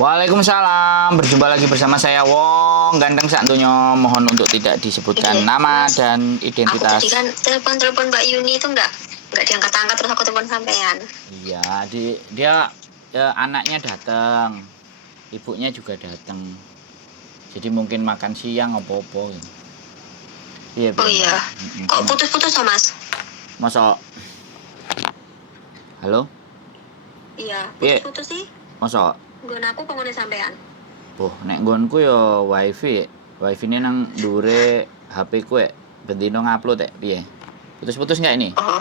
Waalaikumsalam, berjumpa lagi bersama saya Wong Ganteng Santunyo. Mohon untuk tidak disebutkan nama Mas, dan aku tadi identitas. kan telepon Mbak Yuni itu nggak diangkat-angkat, terus aku telepon sampean. Iya, dia anaknya datang, ibunya juga datang. Jadi mungkin makan siang apa-apa. Iya, Oh Mbak. iya, kok Gimana? putus-putus ya Mas? Masa halo? Iya, Piye? putus-putus sih. Masa Gue aku pengen sampean. nek nggonku ya wifi. Wifi ini nang dure HP ku bendino ngupload piye? Putus-putus nggak ini? Oh,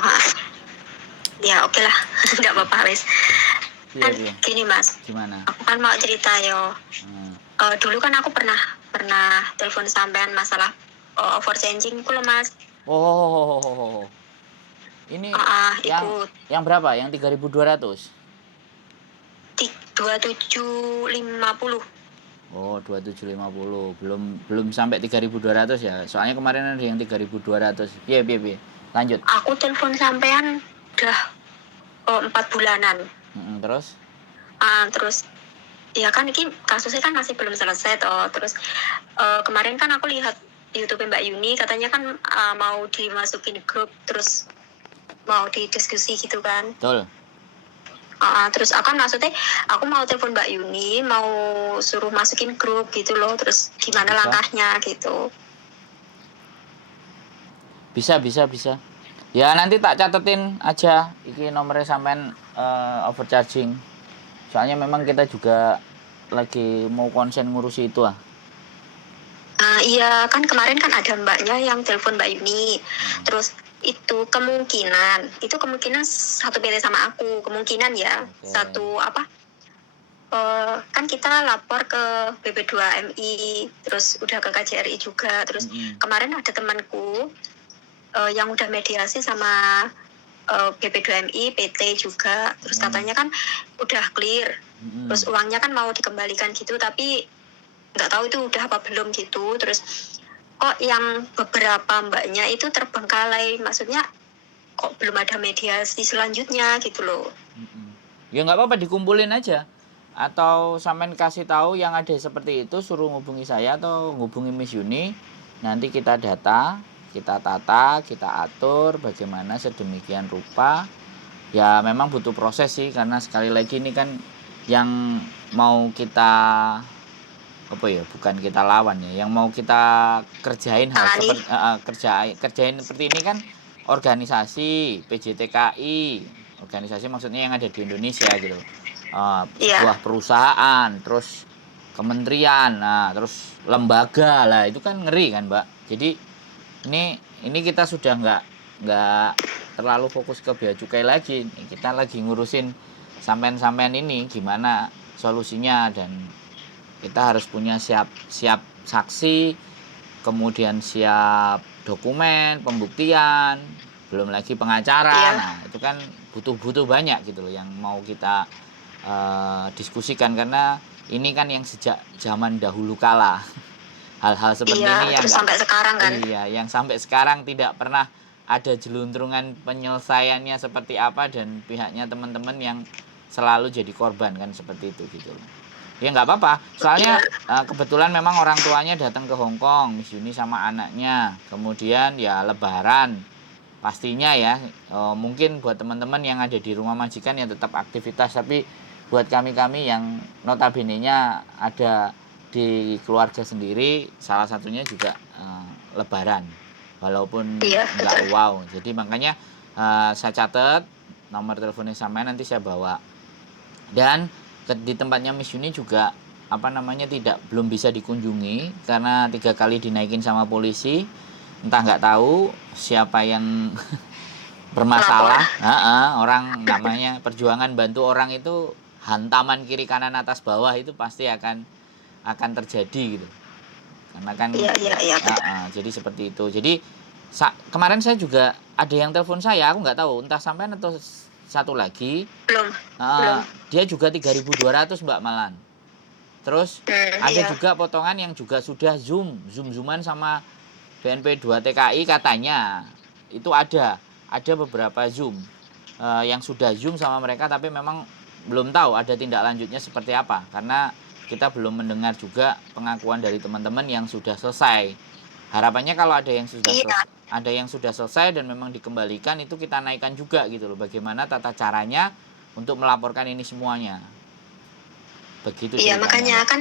ya oke lah, nggak apa-apa wes. Piye Kan piye? gini Mas, Gimana? aku kan mau cerita yo. Hmm. Dulu kan aku pernah telepon sampean masalah overchanging ku loh Mas. Oh. Ini yang Ikut berapa? Yang 3.200. 2750. Oh, 2750. Belum sampai 3.200 ya. Soalnya kemarin ada yang 3.200. Piye. Lanjut. Aku telepon sampean udah 4 bulanan. Terus? Terus ya kan ini kasusnya kan masih belum selesai toh. Terus kemarin kan aku lihat YouTube Mbak Yuni, katanya kan mau dimasukin grup, terus mau didiskusi gitu kan. Betul. Terus aku kan maksudnya aku mau telepon Mbak Yuni, mau suruh masukin grup gitu loh. Terus gimana Bisa. langkahnya gitu. Bisa. Ya nanti tak catetin aja iki nomornya sampean overcharging. Soalnya memang kita juga lagi mau konsen ngurusi itu ah. Iya kan kemarin kan ada mbaknya yang telepon Mbak Yuni. Terus itu kemungkinan satu PT sama aku, kemungkinan ya. Okay. Satu apa, kan kita lapor ke BP2MI, terus udah ke KJRI juga. Terus kemarin ada temanku yang udah mediasi sama BP2MI, PT juga. Terus katanya kan udah clear, terus uangnya kan mau dikembalikan gitu, tapi nggak tahu itu udah apa belum gitu. Terus kok yang beberapa mbaknya itu terbengkalai, maksudnya kok belum ada mediasi selanjutnya gitu loh. Ya nggak apa-apa, dikumpulin aja. Atau sampean kasih tahu yang ada seperti itu, suruh ngubungi saya atau ngubungi Miss Yuni. Nanti kita data, kita tata, kita atur bagaimana sedemikian rupa. Ya memang butuh proses sih, karena sekali lagi ini kan yang mau kita bukan kita lawan ya, yang mau kita kerjain hal seperti kerjain seperti ini kan organisasi PJTKI, organisasi maksudnya yang ada di Indonesia gitu. Sebuah perusahaan, terus kementerian, terus lembaga lah, itu kan ngeri kan Mbak. Jadi ini kita sudah nggak terlalu fokus ke bea cukai lagi. Kita lagi ngurusin sampean ini gimana solusinya, dan kita harus punya siap saksi, kemudian siap dokumen pembuktian, belum lagi pengacara. Nah itu kan butuh banyak gitu loh yang mau kita diskusikan, karena ini kan yang sejak zaman dahulu kala hal-hal seperti ini yang sampai sekarang kan. Iya, yang sampai sekarang tidak pernah ada jeluntrungan penyelesaiannya seperti apa, dan pihaknya teman-teman yang selalu jadi korban kan seperti itu gitu loh. Ya nggak apa-apa, soalnya kebetulan memang orang tuanya datang ke Hong Kong, Miss Yuni sama anaknya. Kemudian ya Lebaran pastinya ya, mungkin buat teman-teman yang ada di rumah majikan ya tetap aktivitas, tapi buat kami yang notabene-nya ada di keluarga sendiri, salah satunya juga Lebaran, walaupun nggak wow. Jadi makanya saya catat nomor teleponnya sama, nanti saya bawa. Dan di tempatnya Miss Yuni juga belum bisa dikunjungi karena 3 kali dinaikin sama polisi. Entah nggak tahu siapa yang bermasalah. Orang namanya perjuangan bantu orang itu, hantaman kiri kanan atas bawah itu pasti akan terjadi gitu. Karena kan jadi seperti itu. Jadi kemarin saya juga ada yang telepon saya, aku nggak tahu entah sampean atau satu lagi. Belum. Dia juga 3.200 Mbak Malan. Terus ada juga potongan yang juga sudah zooman sama BNP 2 TKI katanya. Itu ada beberapa zoom yang sudah zoom sama mereka, tapi memang belum tahu ada tindak lanjutnya seperti apa, karena kita belum mendengar juga pengakuan dari teman-teman yang sudah selesai. Harapannya kalau ada yang sudah selesai dan memang dikembalikan, itu kita naikkan juga gitu loh. Bagaimana tata caranya untuk melaporkan ini semuanya. Begitu Iya, ceritanya. makanya kan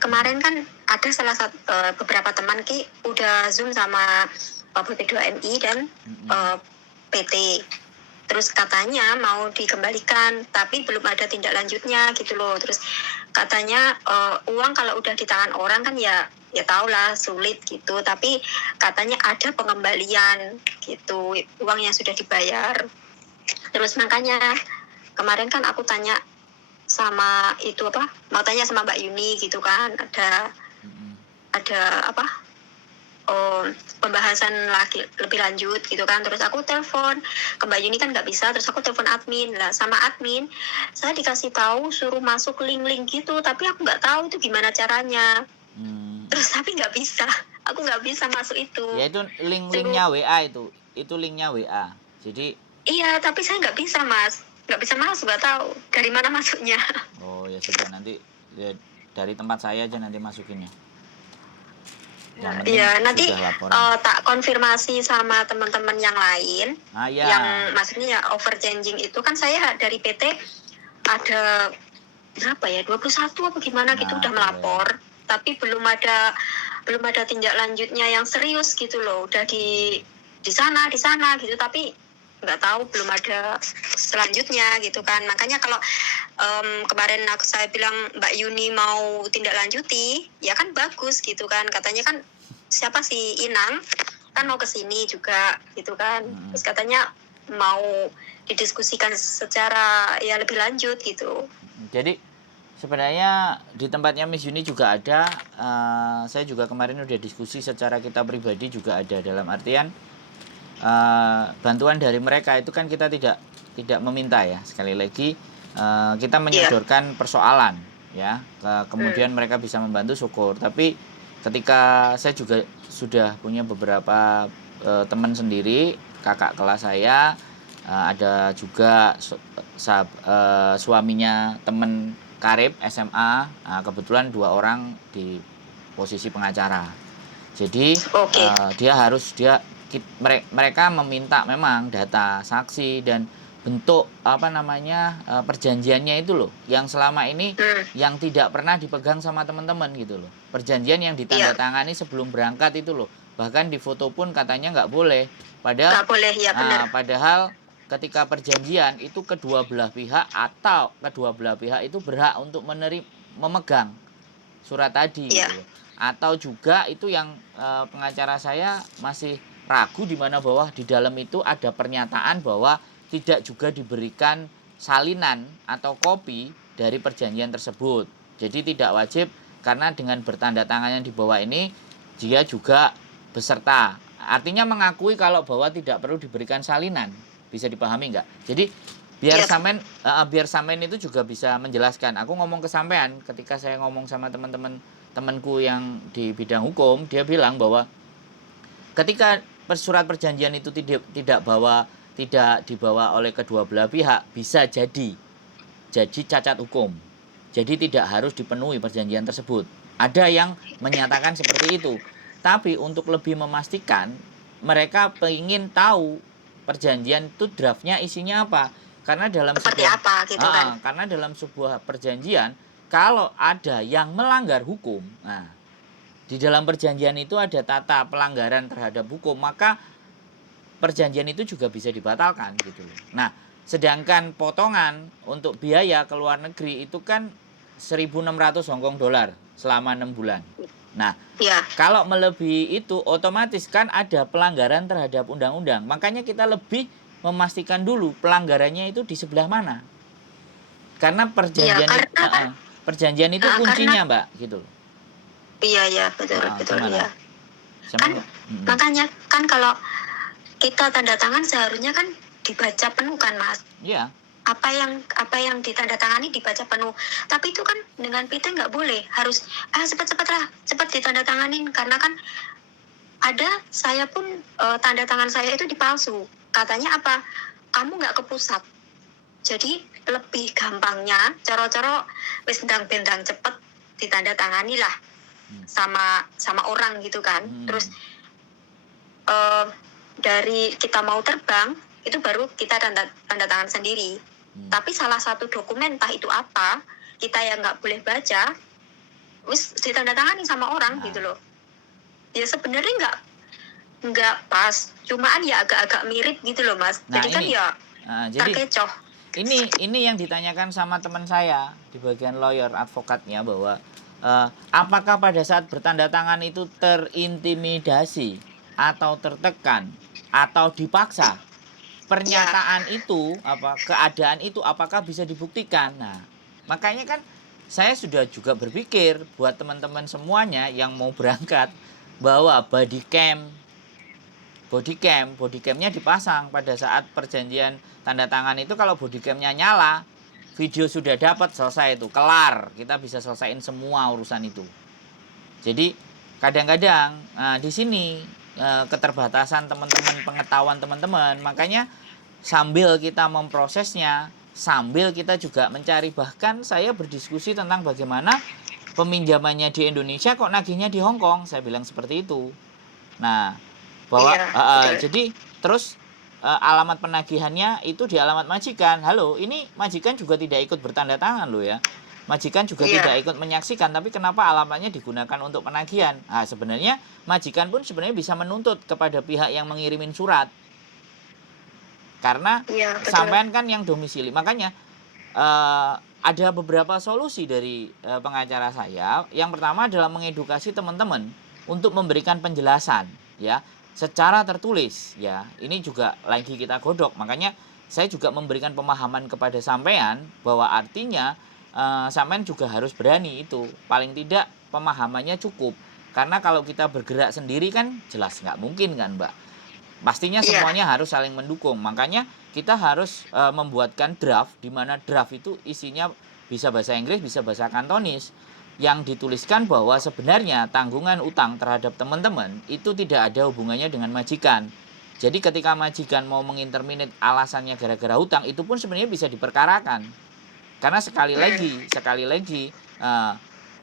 kemarin kan ada salah satu beberapa teman udah Zoom sama BP2MI dan PT. Terus katanya mau dikembalikan, tapi belum ada tindak lanjutnya gitu loh. Terus katanya uang kalau udah di tangan orang kan ya tau lah sulit gitu. Tapi katanya ada pengembalian gitu, uang yang sudah dibayar. Terus makanya kemarin kan aku tanya sama mau tanya sama Mbak Yuni gitu kan, ada pembahasan lagi lebih lanjut gitu kan. Terus aku telepon ke Mbak Yuni kan nggak bisa, terus aku telepon admin lah. Sama admin saya dikasih tahu suruh masuk link gitu, tapi aku nggak tahu itu gimana caranya. Terus tapi aku nggak bisa masuk itu. Ya itu linknya WA itu linknya WA. Jadi iya, tapi saya nggak bisa nggak bisa masuk, nggak tahu dari mana masuknya. Oh ya sudah, nanti ya, dari tempat saya aja nanti masukinnya. Iya, nanti tak konfirmasi sama teman-teman yang lain. Ya. Yang maksudnya ya overchanging itu kan saya dari PT ada berapa ya, 21 apa gimana gitu udah melapor, tapi belum ada tindak lanjutnya yang serius gitu loh. Udah di sana gitu, tapi nggak tahu belum ada selanjutnya gitu kan. Makanya kalau kemarin saya bilang Mbak Yuni mau tindak lanjuti, ya kan bagus gitu kan. Katanya kan siapa sih Inang kan mau kesini juga gitu kan. Terus katanya mau didiskusikan secara ya lebih lanjut gitu. Jadi sebenarnya di tempatnya Miss Yuni juga ada, saya juga kemarin udah diskusi secara kita pribadi juga ada, dalam artian bantuan dari mereka itu kan kita tidak meminta ya, sekali lagi kita menyodorkan persoalan ya, kemudian mereka bisa membantu syukur. Tapi ketika saya juga sudah punya beberapa teman sendiri, kakak kelas saya, ada juga suaminya teman karib SMA, kebetulan 2 orang di posisi pengacara. Jadi mereka meminta memang data saksi dan bentuk perjanjiannya itu loh, yang selama ini yang tidak pernah dipegang sama teman-teman gitu loh. Perjanjian yang ditandatangani sebelum berangkat itu loh, bahkan di foto pun katanya nggak boleh. Padahal nggak boleh, ya benar. Padahal ketika perjanjian itu kedua belah pihak itu berhak untuk memegang surat tadi gitu. Atau juga itu yang pengacara saya masih ragu, di mana bahwa di dalam itu ada pernyataan bahwa tidak juga diberikan salinan atau kopi dari perjanjian tersebut. Jadi tidak wajib, karena dengan bertanda tangan yang di bawah ini dia juga beserta. Artinya mengakui kalau bahwa tidak perlu diberikan salinan. Bisa dipahami nggak? Jadi biar Samen itu juga bisa menjelaskan. Aku ngomong ke sampean ketika saya ngomong sama temanku yang di bidang hukum, dia bilang bahwa ketika surat perjanjian itu tidak dibawa oleh kedua belah pihak, bisa jadi cacat hukum. Jadi tidak harus dipenuhi perjanjian tersebut. Ada yang menyatakan seperti itu. Tapi untuk lebih memastikan, mereka ingin tahu perjanjian itu draftnya isinya apa. Karena dalam karena dalam sebuah perjanjian, kalau ada yang melanggar hukum, di dalam perjanjian itu ada tata pelanggaran terhadap hukum, maka perjanjian itu juga bisa dibatalkan gitu. Nah, sedangkan potongan untuk biaya ke luar negeri itu kan 1.600 Hong Kong dolar selama 6 bulan. Nah, kalau melebihi itu otomatis kan ada pelanggaran terhadap undang-undang. Makanya kita lebih memastikan dulu pelanggarannya itu di sebelah mana. Karena perjanjian itu kuncinya, Mbak, gitu loh. Iya, betul ya. Kan makanya kan kalau kita tanda tangan seharusnya kan dibaca penuh kan, Mas. Iya. Apa yang ditandatangani dibaca penuh. Tapi itu kan dengan PT nggak boleh, harus cepat ditandatanganin, karena kan saya pun tanda tangan saya itu dipalsu. Katanya apa? Kamu nggak ke pusat. Jadi lebih gampangnya coro-coro wis bendang cepet ditandatangani lah sama orang gitu kan. Terus dari kita mau terbang itu baru kita tanda tangan sendiri. Tapi salah satu dokumen entah itu apa, kita yang nggak boleh baca, wis ditandatangani sama orang gitu loh. Ya sebenarnya nggak pas, cuman ya agak-agak mirip gitu loh Mas. Jadi kan ya terkecoh. Ini yang ditanyakan sama teman saya di bagian lawyer advokatnya bahwa apakah pada saat bertanda tangan itu terintimidasi atau tertekan atau dipaksa? Pernyataan itu keadaan itu apakah bisa dibuktikan? Nah, makanya kan saya sudah juga berpikir buat teman-teman semuanya yang mau berangkat bahwa body camnya dipasang pada saat perjanjian tanda tangan itu. Kalau body camnya nyala, video sudah dapat, selesai itu, kelar, kita bisa selesaiin semua urusan itu. Jadi kadang-kadang di sini keterbatasan teman-teman, pengetahuan teman-teman, makanya sambil kita memprosesnya, sambil kita juga mencari, bahkan saya berdiskusi tentang bagaimana peminjamannya di Indonesia kok nagihnya di Hong Kong, saya bilang seperti itu. Nah, bahwa jadi terus alamat penagihannya itu di alamat majikan. Halo, ini majikan juga tidak ikut bertanda tangan loh ya. Majikan juga tidak ikut menyaksikan, tapi kenapa alamatnya digunakan untuk penagihan? Nah, sebenarnya majikan pun sebenarnya bisa menuntut kepada pihak yang mengirimin surat. Karena sampean kan yang domisili. Makanya ada beberapa solusi dari pengacara saya. Yang pertama adalah mengedukasi teman-teman untuk memberikan penjelasan ya secara tertulis ya. Ini juga lagi kita godok. Makanya saya juga memberikan pemahaman kepada sampean bahwa artinya sampean juga harus berani itu. Paling tidak pemahamannya cukup. Karena kalau kita bergerak sendiri kan jelas nggak mungkin kan Mbak. Pastinya semuanya harus saling mendukung. Makanya kita harus membuatkan draft, di mana draft itu isinya bisa bahasa Inggris, bisa bahasa Kantonis, yang dituliskan bahwa sebenarnya tanggungan utang terhadap teman-teman itu tidak ada hubungannya dengan majikan. Jadi ketika majikan mau menginterminate alasannya gara-gara hutang, itu pun sebenarnya bisa diperkarakan. Karena sekali lagi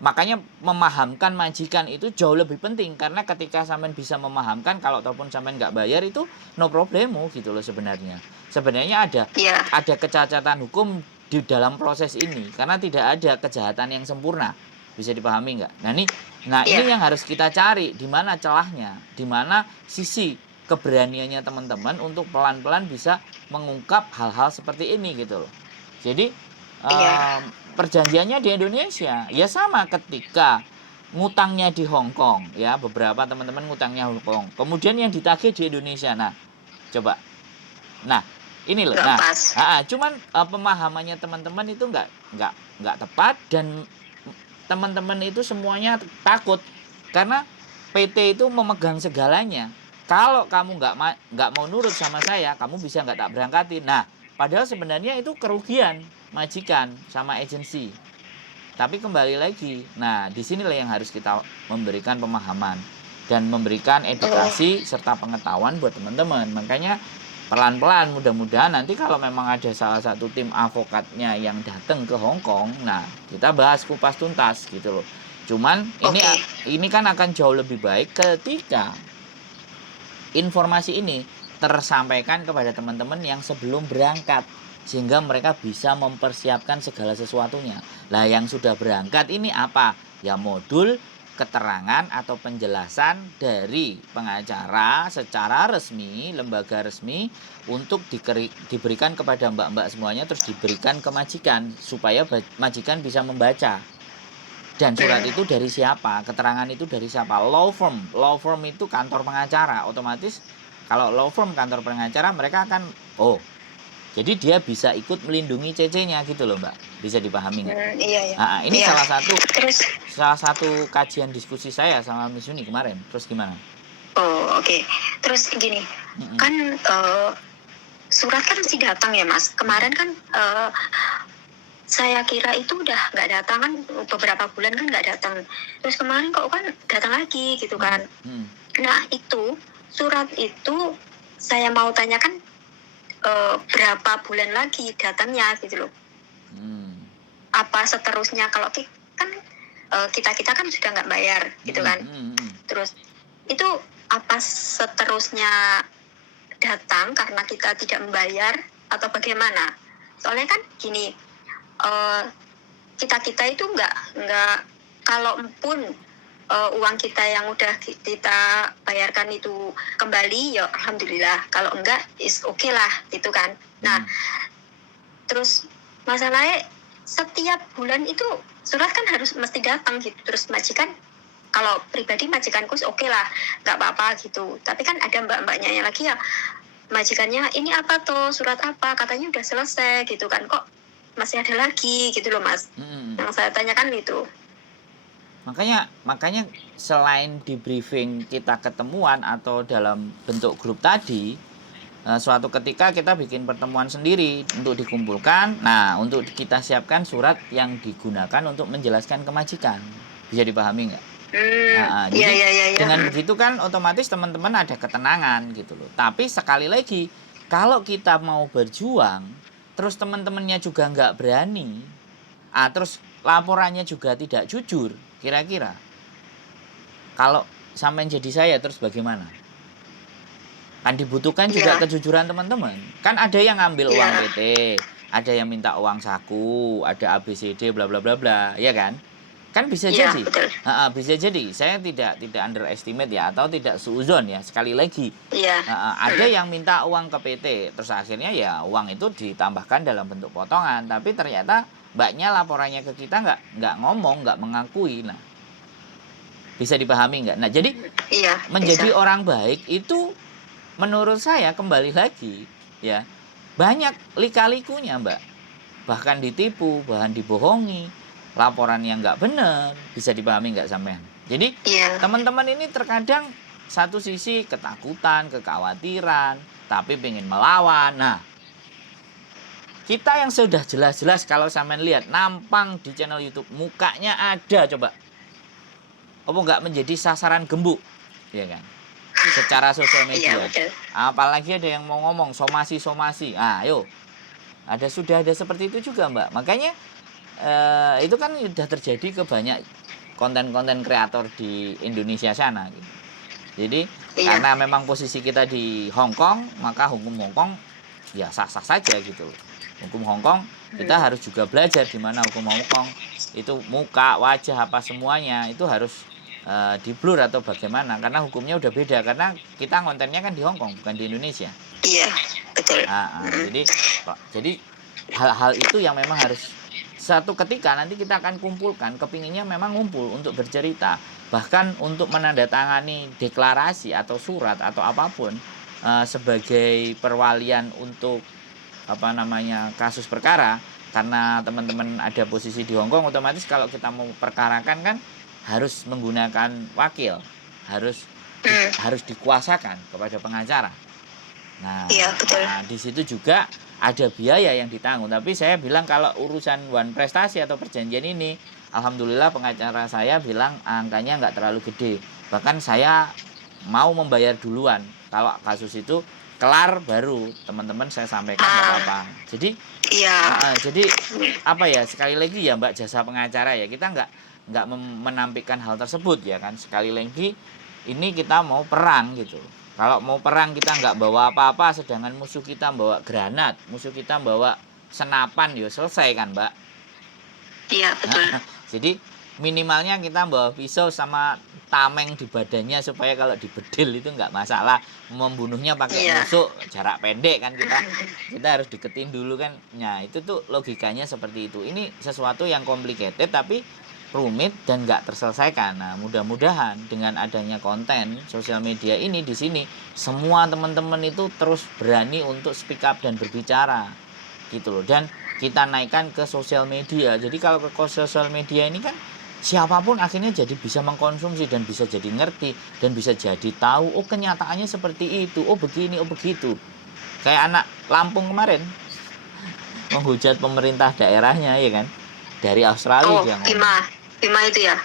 makanya memahamkan majikan itu jauh lebih penting. Karena ketika sampean bisa memahamkan, kalau ataupun sampean nggak bayar itu no problemo gitu loh sebenarnya. Sebenarnya ada kecacatan hukum di dalam proses ini. Karena tidak ada kejahatan yang sempurna. Bisa dipahami nggak? Nah ini yang harus kita cari. Di mana celahnya? Di mana sisi keberaniannya teman-teman untuk pelan-pelan bisa mengungkap hal-hal seperti ini gitu loh. Jadi perjanjiannya di Indonesia ya sama ketika ngutangnya di Hong Kong ya, beberapa teman-teman ngutangnya Hong Kong, kemudian yang ditagih di Indonesia. Nah coba, nah ini loh, cuman pemahamannya teman-teman itu nggak tepat, dan teman-teman itu semuanya takut karena PT itu memegang segalanya. Kalau kamu nggak mau nurut sama saya, kamu bisa nggak tak berangkatin. Nah, padahal sebenarnya itu kerugian majikan sama agensi. Tapi kembali lagi, nah disinilah yang harus kita memberikan pemahaman dan memberikan edukasi serta pengetahuan buat teman-teman. Makanya pelan-pelan, mudah-mudahan nanti kalau memang ada salah satu tim advokatnya yang datang ke Hong Kong, nah kita bahas kupas tuntas gitu loh. Cuman ini kan akan jauh lebih baik ketika informasi ini tersampaikan kepada teman-teman yang sebelum berangkat, sehingga mereka bisa mempersiapkan segala sesuatunya. Lah yang sudah berangkat ini apa? Ya modul keterangan atau penjelasan dari pengacara secara resmi, lembaga resmi, untuk diberikan kepada mbak-mbak semuanya, terus diberikan ke majikan supaya majikan bisa membaca. Dan surat itu dari siapa? Keterangan itu dari siapa? Law firm. Law firm itu kantor pengacara. Otomatis kalau law firm kantor pengacara, mereka akan jadi dia bisa ikut melindungi CC-nya gitu loh Mbak. Bisa dipahami nggak? Nah, ini salah satu kajian diskusi saya sama Miss Yuni kemarin. Terus gimana? Terus gini, kan surat kan masih datang ya Mas. Kemarin kan saya kira itu udah nggak datang kan, beberapa bulan kan nggak datang. Terus kemarin kok kan datang lagi gitu kan. Nah itu surat itu saya mau tanyakan berapa bulan lagi datangnya gitu loh. Apa seterusnya? Kalau kan kita kan sudah nggak bayar gitu kan. Terus itu apa seterusnya datang karena kita tidak membayar atau bagaimana? Soalnya kan gini, kita itu nggak kalaupun uang kita yang udah kita bayarkan itu kembali ya alhamdulillah, kalau enggak is oke lah gitu kan. Nah terus masalahnya setiap bulan itu surat kan harus mesti datang gitu. Terus majikan, kalau pribadi majikanku oke lah, nggak apa-apa gitu. Tapi kan ada mbak-mbaknya yang lagi ya, majikannya ini apa tuh, surat apa, katanya udah selesai gitu kan, kok masih ada lagi gitu loh Mas. Yang saya tanyakan itu. Makanya selain di briefing kita ketemuan atau dalam bentuk grup tadi, suatu ketika kita bikin pertemuan sendiri untuk dikumpulkan. Nah, untuk kita siapkan surat yang digunakan untuk menjelaskan ke majikan. Bisa dipahami nggak? Jadi dengan begitu kan otomatis teman-teman ada ketenangan gitu loh. Tapi sekali lagi, kalau kita mau berjuang, terus teman-temannya juga nggak berani, terus laporannya juga tidak jujur, kira-kira kalau sampai jadi saya terus bagaimana? Kan dibutuhkan juga kejujuran teman-teman. Kan ada yang ngambil uang PT, ada yang minta uang saku, ada ABCD bla bla bla bla, ya kan? Kan bisa jadi. Bisa jadi. Saya tidak underestimate ya, atau tidak suuzon ya, sekali lagi. Ada yang minta uang ke PT, terus akhirnya ya uang itu ditambahkan dalam bentuk potongan, tapi ternyata mbaknya laporannya ke kita nggak ngomong, nggak mengakui. Nah, bisa dipahami nggak? Nah, jadi menjadi orang baik itu menurut saya kembali lagi ya, banyak lika-likunya Mbak. Bahkan ditipu, bahkan dibohongi, laporan yang nggak benar. Bisa dipahami nggak sampean? Jadi teman-teman ini terkadang satu sisi ketakutan, kekhawatiran, tapi pengen melawan. Nah, kita yang sudah jelas-jelas kalau sampean lihat nampang di channel YouTube, mukanya ada, coba apa nggak menjadi sasaran gembuk, ya kan? Secara sosial media. Apalagi ada yang mau ngomong somasi. Ayo, sudah ada seperti itu juga Mbak. Makanya itu kan sudah terjadi ke banyak konten-konten kreator di Indonesia sana gitu. Jadi karena memang posisi kita di Hong Kong, maka hukum Hong Kong ya sah-sah saja gitu. Hukum Hong Kong kita harus juga belajar di mana hukum Hong Kong itu muka, wajah, apa semuanya itu harus di blur atau bagaimana, karena hukumnya udah beda, karena kita kontennya kan di Hong Kong bukan di Indonesia. Iya, betul. Jadi hal-hal itu yang memang harus satu ketika nanti kita akan kumpulkan, kepinginnya memang ngumpul untuk bercerita, bahkan untuk menandatangani deklarasi atau surat atau apapun sebagai perwalian untuk kasus perkara. Karena teman-teman ada posisi di Hong Kong, otomatis kalau kita mau perkarakan kan harus menggunakan wakil, harus dikuasakan kepada pengacara. Nah, di situ juga ada biaya yang ditanggung. Tapi saya bilang kalau urusan one prestasi atau perjanjian ini, alhamdulillah pengacara saya bilang angkanya nggak terlalu gede. Bahkan saya mau membayar duluan. Kalau kasus itu kelar baru teman-teman saya sampaikan apa-apa. Jadi jadi apa ya, sekali lagi ya Mbak, jasa pengacara ya, kita nggak menampilkan hal tersebut ya kan. Sekali lagi ini kita mau perang gitu. Kalau mau perang kita nggak bawa apa-apa, sedangkan musuh kita bawa granat, musuh kita bawa senapan, ya selesai kan Mbak. Iya betul. Jadi minimalnya kita bawa pisau sama tameng di badannya, supaya kalau dibedil itu nggak masalah. Membunuhnya pakai nusuk jarak pendek kan, kita harus deketin dulu kan. Nah itu tuh logikanya seperti itu. Ini sesuatu yang complicated tapi rumit dan nggak terselesaikan. Nah mudah-mudahan dengan adanya konten sosial media ini di sini, semua teman-teman itu terus berani untuk speak up dan berbicara gitu loh. Dan kita naikkan ke sosial media. Jadi kalau ke sosial media ini kan siapapun akhirnya jadi bisa mengkonsumsi dan bisa jadi ngerti dan bisa jadi tahu, oh kenyataannya seperti itu, oh begini, oh begitu. Kayak anak Lampung kemarin menghujat pemerintah daerahnya ya kan, dari Australia dia ngomong. Bima itu ya?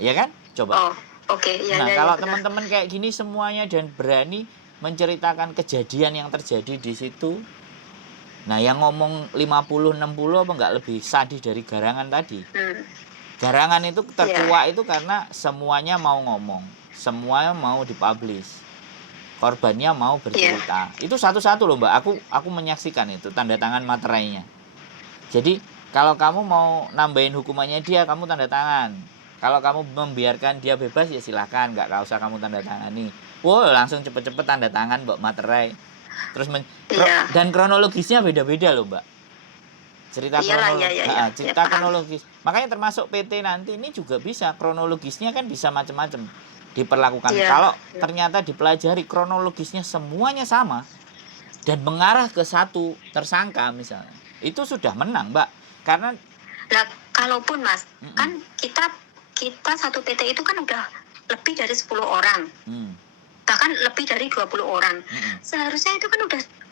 Ya kan? Coba. Oke. Nah, kalau teman-teman kayak gini semuanya dan berani menceritakan kejadian yang terjadi di situ. Nah, yang ngomong 50-60 apa enggak lebih sadis dari Garangan tadi? Garangan itu Iya. terkuak itu karena semuanya mau ngomong, semuanya mau dipublish, korbannya mau Iya. bercerita. Itu satu-satu loh Mbak, aku menyaksikan itu tanda tangan materainya. Jadi kalau kamu mau nambahin hukumannya dia, kamu tanda tangan. Kalau kamu membiarkan dia bebas ya silahkan, nggak usah kamu tanda tangani. Wow, langsung cepet-cepet tanda tangan Mbak materai. Terus Iya. dan kronologisnya beda-beda loh Mbak. Cerita Iyalah, ya, cerita paham. kronologis. Makanya termasuk PT nanti ini juga bisa kronologisnya kan bisa macam-macam diperlakukan. Iya. Kalau ternyata dipelajari kronologisnya semuanya sama dan mengarah ke satu tersangka misalnya, itu sudah menang Mbak. Karena Nah, kalaupun Mas, Mm-mm. kan kita satu PT itu kan udah lebih dari 10 orang. Bahkan lebih dari 20 orang. Seharusnya itu kan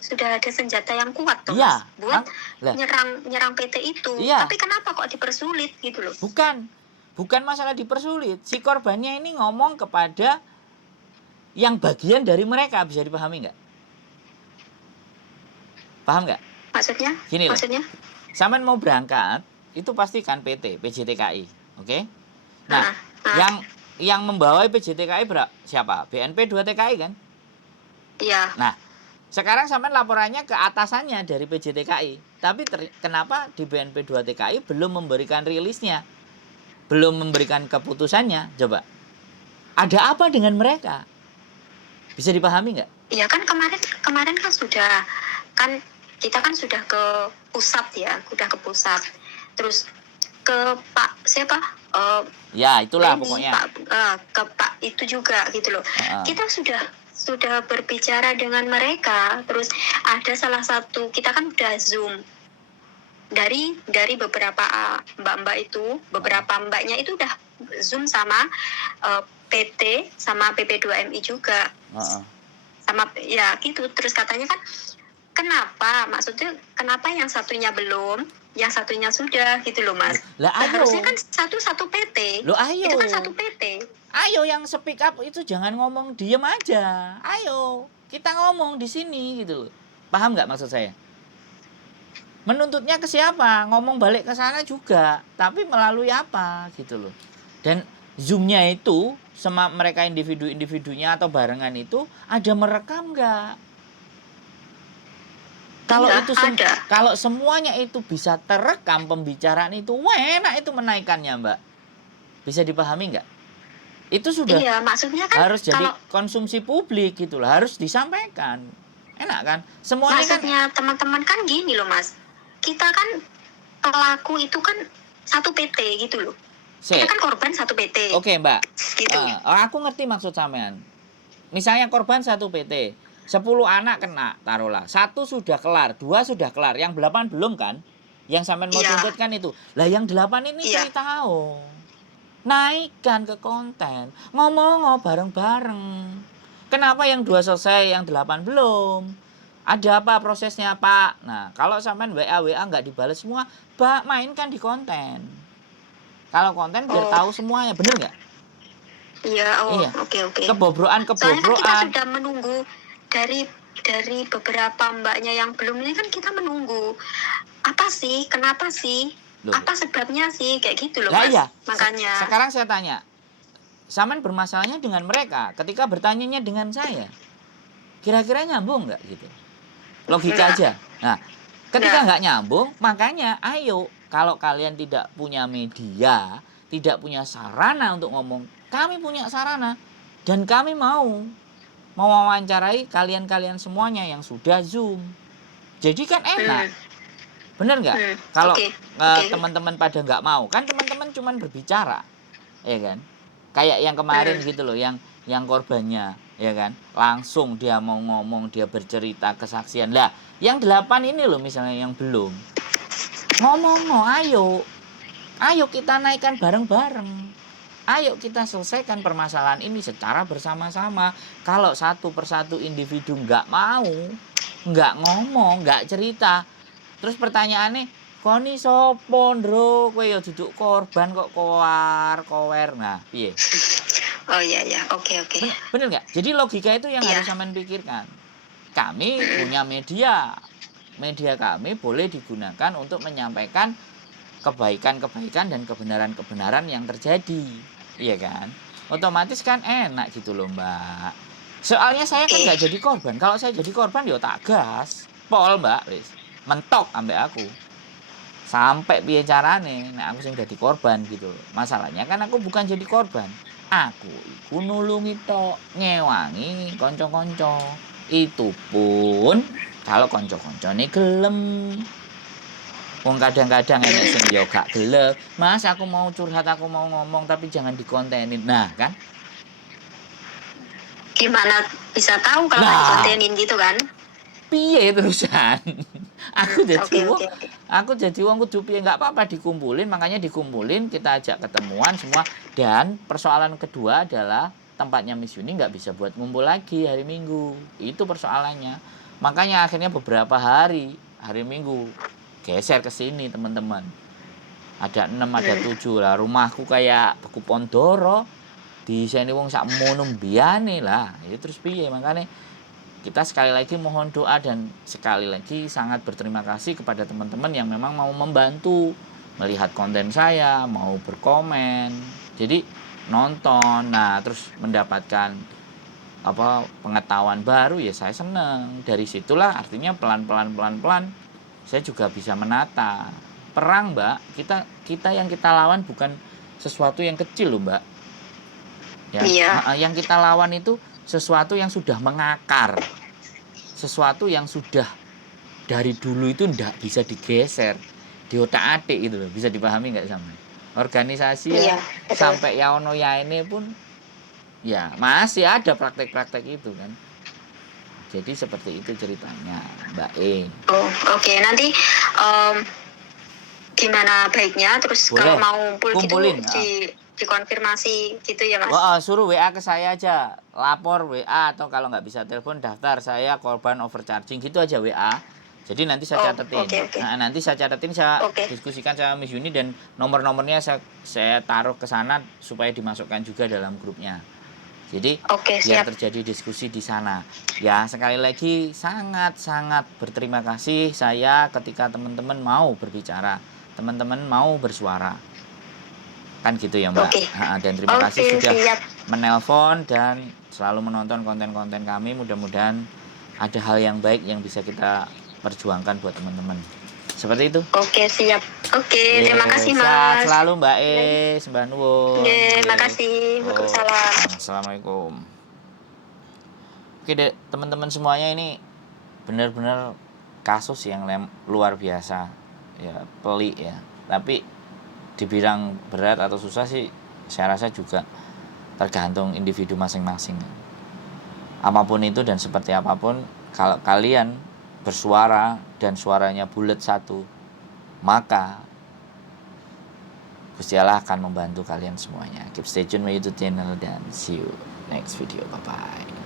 sudah ada senjata yang kuat tuh Iya, Mas, buat nyerang PT itu. Iya. Tapi kenapa kok dipersulit gitu loh? Bukan masalah dipersulit. Si korbannya ini ngomong kepada yang bagian dari mereka, bisa dipahami nggak? Paham nggak? Maksudnya? Gini loh. Maksudnya? Sampean mau berangkat, itu pasti kan PT, PJTKI, oke? Nah, yang membawa PJTKI siapa? BNP 2 TKI kan? Iya. Nah, sekarang sampean laporannya ke atasannya dari PJTKI. Tapi kenapa di BNP 2 TKI belum memberikan rilisnya? Belum memberikan keputusannya? Coba. Ada apa dengan mereka? Bisa dipahami nggak? Iya kan kemarin kan kita kan sudah ke pusat ya, sudah ke pusat. Terus ke Pak siapa? Ya itulah Benny, pokoknya. Ke Pak itu juga gitu loh. Kita sudah berbicara dengan mereka. Terus ada salah satu, kita kan udah Zoom dari beberapa mbak-mbak itu, beberapa mbaknya itu udah Zoom sama PT sama PP2MI juga. Sama ya gitu. Terus katanya kan maksudnya kenapa yang satunya belum, yang satunya sudah gitu loh Mas. Lah ayo. Harusnya kan satu PT. Loh ayo. Itu kan satu PT. Ayo yang speak up itu jangan ngomong diem aja. Ayo kita ngomong di sini gitu loh. Paham nggak maksud saya? Menuntutnya ke siapa? Ngomong balik ke sana juga, tapi melalui apa gitu loh. Dan Zoom-nya itu sama mereka individu-individunya atau barengan itu ada merekam nggak? Kalau itu kalau semuanya itu bisa terekam pembicaraan itu, wah enak itu menaikkannya Mbak. Bisa dipahami nggak? Itu sudah maksudnya kan harus jadi konsumsi publik gitu loh, harus disampaikan. Enak kan? Semuanya maksudnya kan, teman-teman kan gini loh Mas. Kita kan pelaku itu kan satu PT gitu loh. Kita kan korban satu PT. Oke Mbak. Gitu. Aku ngerti maksud sampean. Misalnya korban satu PT, 10 anak kena, taruhlah. 1 sudah kelar, 2 sudah kelar, yang 8 belum kan? Yang sampean mau tuntut kan itu. Lah yang 8 ini cerita naikkan ke konten, ngomong bareng-bareng. Kenapa yang 2 selesai, yang 8 belum? Ada apa prosesnya Pak? Nah, kalau sampean WA nggak dibalas semua, mainkan di konten. Kalau konten biar tahu semuanya, bener nggak? Iya, oke. Kebobrokan. Soalnya kan kita sudah menunggu dari beberapa mbaknya yang belum ini kan kita menunggu. Apa sih? Kenapa sih? Loh. Apa sebabnya sih? Kayak gitu loh Mas. Iya. Makanya. Sekarang saya tanya, sampean bermasalahnya dengan mereka, ketika bertanyanya dengan saya, kira-kira nyambung nggak gitu? Logika aja. Nah, ketika nggak nyambung, makanya ayo kalau kalian tidak punya media, tidak punya sarana untuk ngomong, kami punya sarana dan kami mau mewawancarai kalian semuanya yang sudah Zoom. Jadi kan enak. Bener nggak? Kalau teman-teman pada nggak mau, kan teman-teman cuma berbicara, ya kan? Kayak yang kemarin gitu loh, yang korbannya, ya kan? Langsung dia mau ngomong, dia bercerita kesaksian. Lah, yang 8 ini loh misalnya yang belum. Ngomong, ayo kita naikkan bareng-bareng. Ayo kita selesaikan permasalahan ini secara bersama-sama. Kalau satu persatu individu nggak mau, nggak ngomong, nggak cerita, terus pertanyaannya, koni sopo ndro, kowe ya duduk korban kok kower. Nah, piye? Oh iya, oke. Bener nggak? Jadi logika itu yang harus sampean pikirkan. Kami punya media kami boleh digunakan untuk menyampaikan kebaikan-kebaikan dan kebenaran-kebenaran yang terjadi. Iya kan? Otomatis kan enak gitu loh, Mbak. Soalnya saya kan nggak jadi korban. Kalau saya jadi korban ya tak gas. Pol, Mbak, wis. Mentok ambek aku. Sampai piye carane nek aku sing dadi korban gitu loh. Masalahnya kan aku bukan jadi korban. Aku iku nulungi tok, ngewangi kanca-kanca. Itu pun kalau kanca-kancane gelem. Wong kadang-kadang enek sing yo gak gelem. Mas, aku mau curhat, aku mau ngomong tapi jangan dikontenin. Nah, kan? Gimana bisa tahu kalau nggak Nah, dikontenin gitu kan? piye terusan? aku jadi Oke, wong, oke, oke. aku jadi wong kudu piye, nggak apa-apa dikumpulin, makanya dikumpulin, kita ajak ketemuan semua. Dan persoalan kedua adalah tempatnya Miss Yuni nggak bisa buat ngumpul lagi hari Minggu. Itu persoalannya. Makanya akhirnya beberapa hari Minggu geser ke sini teman-teman. Ada 6, ada 7 lah. Rumahku kayak Beku Pondoro. Di sini wong sak mono mbiyane lah. Itu terus piye, makanya kita sekali lagi mohon doa dan sekali lagi sangat berterima kasih kepada teman-teman yang memang mau membantu melihat konten saya, mau berkomen. Jadi nonton, nah terus mendapatkan pengetahuan baru, ya saya seneng. Dari situlah artinya pelan-pelan saya juga bisa menata. Perang, Mbak, kita yang kita lawan bukan sesuatu yang kecil loh, Mbak. Ya, Iya. yang kita lawan itu sesuatu yang sudah mengakar, sesuatu yang sudah dari dulu itu ndak bisa digeser, di otak atik itu loh. Bisa dipahami nggak sama organisasi ya? Iya, betul. Sampai ya ono ya ini pun ya masih ada praktek-praktek itu kan. Jadi seperti itu ceritanya, Mbak E. Oh, oke. Nanti gimana baiknya? Terus kalau Boleh mau ngumpul gitu kumpulin. dikonfirmasi gitu ya, Mas? Wah, suruh WA ke saya aja, lapor WA, atau kalau nggak bisa telepon daftar saya korban overcharging gitu aja WA. Jadi nanti saya catetin. Oke. Nah, nanti saya catetin, saya Oke. diskusikan sama Miss Yuni dan nomor-nomornya saya taruh ke sana supaya dimasukkan juga dalam grupnya. Jadi Oke, biar siap. terjadi diskusi di sana. Ya, sekali lagi sangat-sangat berterima kasih saya ketika teman-teman mau berbicara, teman-teman mau bersuara. Kan gitu ya, Mbak. Oke. Dan terima kasih sudah Siap. menelpon dan selalu menonton konten-konten kami. Mudah-mudahan ada hal yang baik yang bisa kita perjuangkan buat teman-teman. Seperti itu. Oke, siap. Oke, terima kasih, Sehat Mas. selalu, Mbak E. Sembah nuwun. Terima kasih. Waalaikumsalam. Assalamualaikum. Oke deh, teman-teman semuanya, ini benar-benar kasus yang luar biasa. Ya, pelik ya. Tapi dibilang berat atau susah sih, saya rasa juga tergantung individu masing-masing. Apapun itu dan seperti apapun, kalau kalian bersuara dan suaranya bulat satu, maka Gusti Allah akan membantu kalian semuanya. Keep stay tune my YouTube channel dan see you next video. Bye bye.